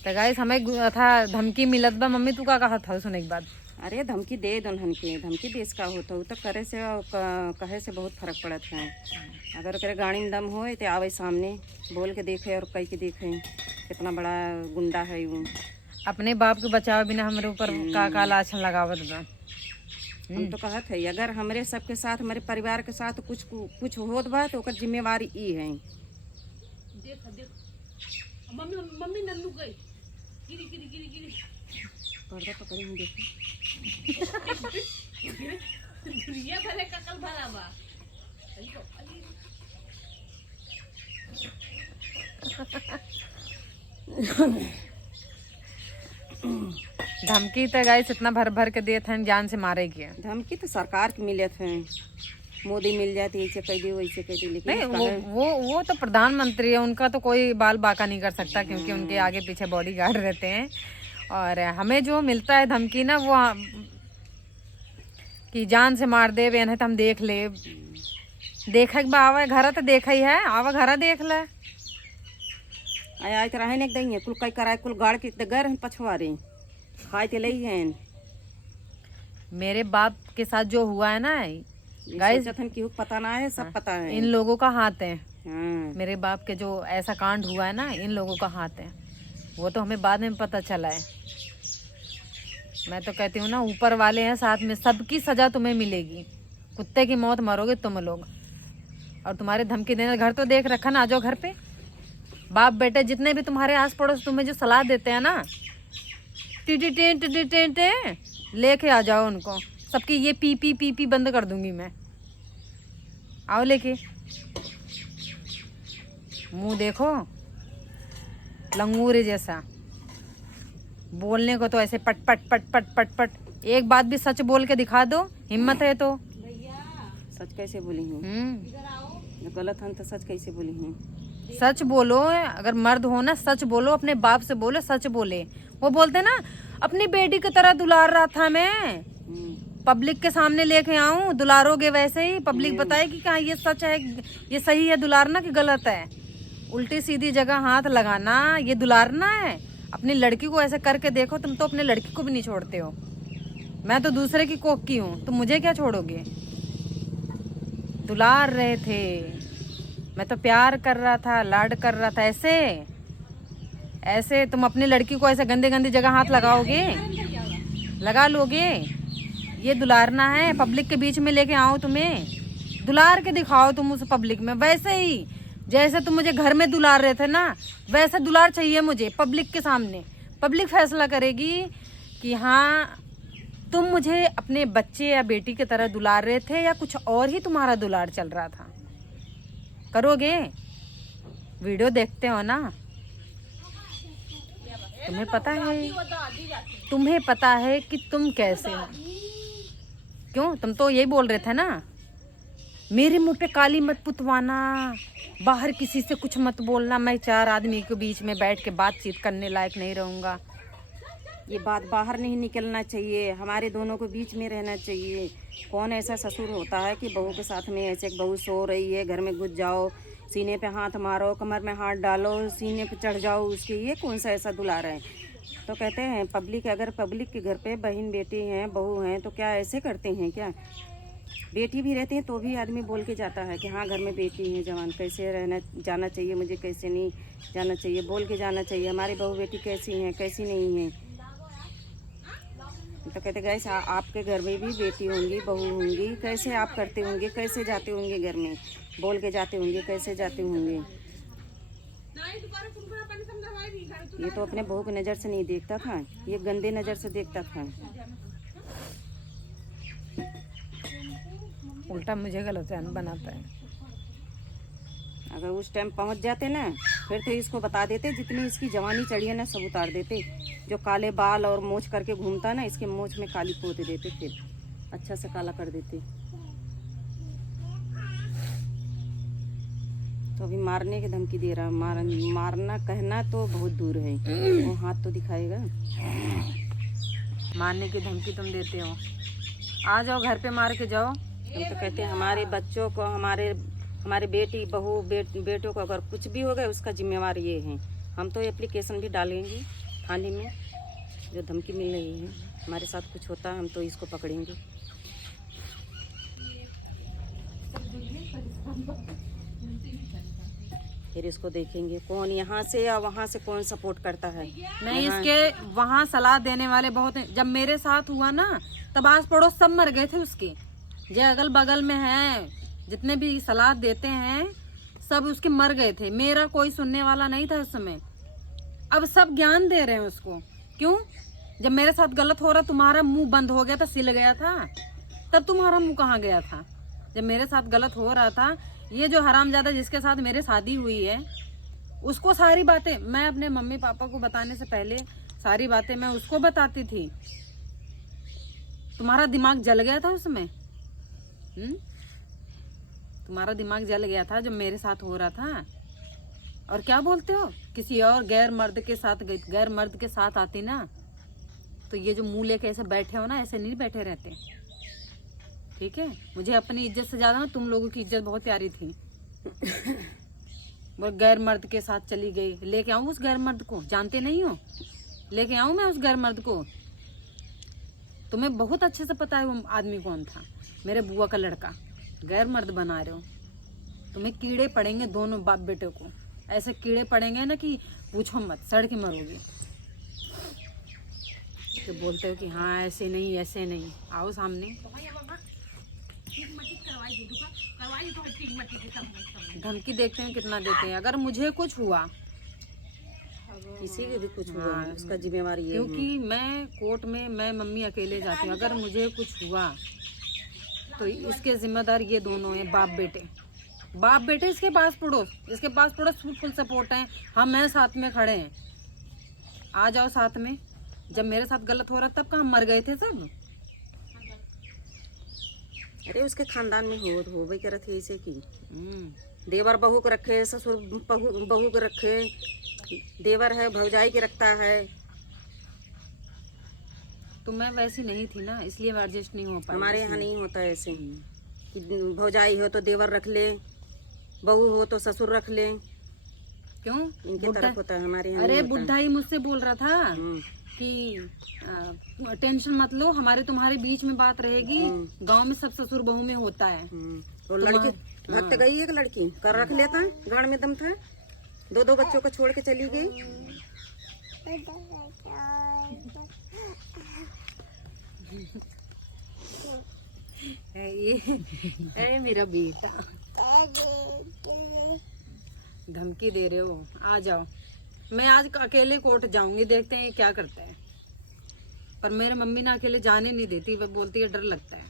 तो गाइस हमें था धमकी मिलत बा। मम्मी तू का कहा था सुने के बाद? अरे धमकी दे दुल्हन के, धमकी देश का होता हो तो करे से और कहे से बहुत फर्क पड़त है। अगर करे गाड़ी में दम होए तो आवे सामने बोल के देखे और कह के देखे कितना बड़ा गुंडा है वो। अपने बाप के बचाव बिना हमारे ऊपर का लाछन लगावत बा। हम तो कहत है अगर हमरे सबके साथ हमारे परिवार के साथ कुछ होत बा तो ओकर जिम्मेवारी ई है। देख देख मम्मी मम्मी नन्नू गई गिरी गिरी गिरी गिरी पर्दा पकड़े हम देखे दुनिया भरे ककल भरा बा। धमकी तो गाइस इतना भर भर के दिए थे जान से मारेगी। धमकी तो सरकार के मिले थे, मोदी मिल जाती ऐसे कह दी वैसे कह दी, लेकिन नहीं वो तो प्रधानमंत्री है, उनका तो कोई बाल बाका नहीं कर सकता क्योंकि उनके आगे पीछे बॉडीगार्ड रहते हैं। और हमें जो मिलता है धमकी ना वो कि जान से मार दे नहीं तो हम देख ले। देखा बा आवा घर तो देखा ही है, आवा घर देख ले। आय आय रहे ने दई कुल कई कराए कुल गाड़ के घर पछवा रे खाए ते लई हैं। मेरे बाप के साथ जो हुआ है ना गाइस, कि पता ना है, सब पता है। इन लोगों का हाथ है। हाँ। मेरे बाप के जो ऐसा कांड हुआ है ना, इन लोगों का हाथ है। वो तो हमें बाद में पता चला है। मैं तो कहती हूँ ना ऊपर वाले हैं साथ में, सबकी सजा तुम्हें मिलेगी। कुत्ते की मौत मरोगे तुम लोग। और तुम्हारे धमकी देने घर तो देख रखा ना, आ जाओ घर पे। बाप बेटे जितने भी तुम्हारे आस पड़ोस तुम्हें जो सलाह देते हैं ना, टी लेके आ जाओ उनको। सबकी ये पी बंद कर दूंगी मैं। आओ लेके। मुंह देखो लंगूरे जैसा, बोलने को तो ऐसे पट पट पट पट पट पट। एक बात भी सच बोल के दिखा दो, हिम्मत है तो। सच कैसे बोली हूँ? गलत हम तो सच कैसे बोली हूँ? सच बोलो। अगर मर्द हो ना सच बोलो, अपने बाप से बोलो, सच बोले। वो बोलते ना अपनी बेटी की तरह दुलार रहा था मैं, पब्लिक के सामने लेके आऊं, दुलारोगे वैसे ही। पब्लिक बताएगी कि हाँ ये सच है, ये सही है दुलारना कि गलत है। उल्टी सीधी जगह हाथ लगाना ये दुलारना है? अपनी लड़की को ऐसे करके देखो। तुम तो अपने लड़की को भी नहीं छोड़ते हो। मैं तो दूसरे की कोख की हूँ, तुम मुझे क्या छोड़ोगे? दुलार रहे थे, मैं तो प्यार कर रहा था, लाड कर रहा था। ऐसे तुम अपनी लड़की को ऐसे गंदे गंदी जगह हाथ लगाओगे, लगा लोगे? ये दुलारना है? पब्लिक के बीच में लेके आओ तुम्हें, दुलार के दिखाओ तुम उस पब्लिक में। वैसे ही जैसे तुम मुझे घर में दुलार रहे थे ना, वैसे दुलार चाहिए मुझे पब्लिक के सामने। पब्लिक फैसला करेगी कि हाँ तुम मुझे अपने बच्चे या बेटी की तरह दुलार रहे थे या कुछ और ही तुम्हारा दुलार चल रहा था। करोगे? वीडियो देखते हो ना, तुम्हें पता है कि तुम कैसे हो। क्यों? तुम तो यही बोल रहे थे ना, मेरे मुंह पे काली मत पुतवाना, बाहर किसी से कुछ मत बोलना, मैं 4 आदमी के बीच में बैठ के बातचीत करने लायक नहीं रहूंगा। ये बात बाहर नहीं निकलना चाहिए, हमारे दोनों को बीच में रहना चाहिए। कौन ऐसा ससुर होता है कि बहू के साथ में ऐसे बहू सो रही है घर में घुस जाओ, सीने पे हाथ मारो, कमर में हाथ डालो, सीने पे चढ़ जाओ उसके? ये कौन सा ऐसा दुलार है? तो कहते हैं पब्लिक, अगर पब्लिक के घर पे बहन बेटी हैं, बहू हैं, तो क्या ऐसे करते हैं क्या? बेटी भी रहती है तो भी आदमी बोल के जाता है कि हाँ घर में बेटी है जवान, कैसे रहना जाना चाहिए मुझे, कैसे नहीं जाना चाहिए, बोल के जाना चाहिए। हमारी बहू बेटी कैसी हैं कैसी नहीं है। तो कहते गए आपके घर में भी बेटी होंगी, बहू होंगी, कैसे आप करते होंगे, कैसे जाते होंगे घर में, बोल के जाते होंगे, कैसे जाते होंगे? ये तो अपने बहू की नज़र से नहीं देखता था, ये गंदे नज़र से देखता था। उल्टा मुझे गलत बनाता है। अगर उस टाइम पहुंच जाते ना, फिर तो इसको बता देते, जितनी इसकी जवानी चढ़ी है ना सब उतार देते। जो काले बाल और मोछ करके घूमता ना, इसके मोछ में काली पोते देते, फिर अच्छा से काला कर देते। तो अभी मारने की धमकी दे रहा। मारना कहना तो बहुत दूर है, वो हाथ तो दिखाएगा। मारने की धमकी तुम देते हो? आ जाओ घर पे, मार के जाओ। हम तो कहते हैं हमारे बच्चों को, हमारे बेटी बहू बेटों को अगर कुछ भी हो गया उसका जिम्मेवार ये है। हम तो एप्लीकेशन भी डालेंगे हाल ही में जो धमकी मिल रही है, हमारे साथ कुछ होता है हम तो इसको पकड़ेंगे। फिर इसको देखेंगे कौन यहाँ से या वहाँ से कौन सपोर्ट करता है। नहीं, इसके वहाँ सलाह देने वाले बहुत हैं। जब मेरे साथ हुआ ना तब आस पड़ोस सब मर गए थे उसके, जो अगल बगल में हैं जितने भी सलाह देते हैं सब उसके मर गए थे। मेरा कोई सुनने वाला नहीं था उस समय। अब सब ज्ञान दे रहे हैं उसको। क्यों? जब मेरे साथ गलत हो रहा, तुम्हारा मुंह बंद हो गया था, सिल गया था, तब तुम्हारा मुंह कहाँ गया था? जब मेरे साथ गलत हो रहा था, ये जो हरामजादा जिसके साथ मेरे शादी हुई है उसको सारी बातें मैं अपने मम्मी पापा को बताने से पहले सारी बातें मैं उसको बताती थी। तुम्हारा दिमाग जल गया था उसमें। तुम्हारा दिमाग जल गया था जब मेरे साथ हो रहा था। और क्या बोलते हो, किसी और गैर मर्द के साथ आती ना तो ये जो मुंह लेके ऐसे बैठे हो ना, ऐसे नहीं बैठे रहते। ठीक है, मुझे अपनी इज्जत से ज्यादा ना तुम लोगों की इज्जत बहुत प्यारी थी। वो गैर मर्द के साथ चली गई, लेके आऊं उस गैर मर्द को? जानते नहीं हो, लेके आऊं मैं उस गैर मर्द को? तुम्हें बहुत अच्छे से पता है वो आदमी कौन था, मेरे बुआ का लड़का। गैर मर्द बना रहे हो। तुम्हें कीड़े पड़ेंगे दोनों बाप बेटे को, ऐसे कीड़े पड़ेंगे ना कि पूछो मत, सड़ के मरोगे। तो बोलते हो कि हाँ ऐसे नहीं ऐसे नहीं। आओ सामने। धमकी देखते हैं कितना देते हैं। अगर मुझे कुछ हुआ, किसी के भी कुछ हुआ, उसका जिम्मेवारी ये क्योंकि मैं कोर्ट में मैं मम्मी अकेले जाती हूँ। अगर मुझे कुछ हुआ तो इसके जिम्मेदार ये दोनों हैं, बाप बेटे। इसके पास पड़ोस फुल सपोर्ट है। हम हैं, साथ में खड़े हैं। आ जाओ साथ में। जब मेरे साथ गलत हो रहा तब कहाँ मर गए थे सब? अरे उसके खानदान में हो भाई कर रही ऐसे की देवर बहू को रखे, ससुर बहू को रखे, देवर है भौजाई के रखता है। तो मैं वैसी नहीं थी ना, इसलिए मैं एडजस्ट नहीं हो पाई। हमारे यहाँ नहीं होता ऐसे कि भौजाई हो तो देवर रख ले, बहू हो तो ससुर रख ले। क्यों? इनके तरफ होता है, हमारे यहाँ अरे बुढ़ा ही मुझसे बोल रहा था कि टेंशन मत लो, हमारे तुम्हारे बीच में बात रहेगी। गांव में सब ससुर बहू में होता है। और लड़की भक्त गई, एक लड़की कर रख लेता, गाड़ में दम था, 2 बच्चों को छोड़ के चली गई। ये मेरा बेटा, धमकी दे रहे हो? आ जाओ। मैं आज अकेले कोर्ट जाऊंगी, देखते हैं क्या करता है। पर मेरे मम्मी ना अकेले जाने नहीं देती, वो बोलती है डर लगता है।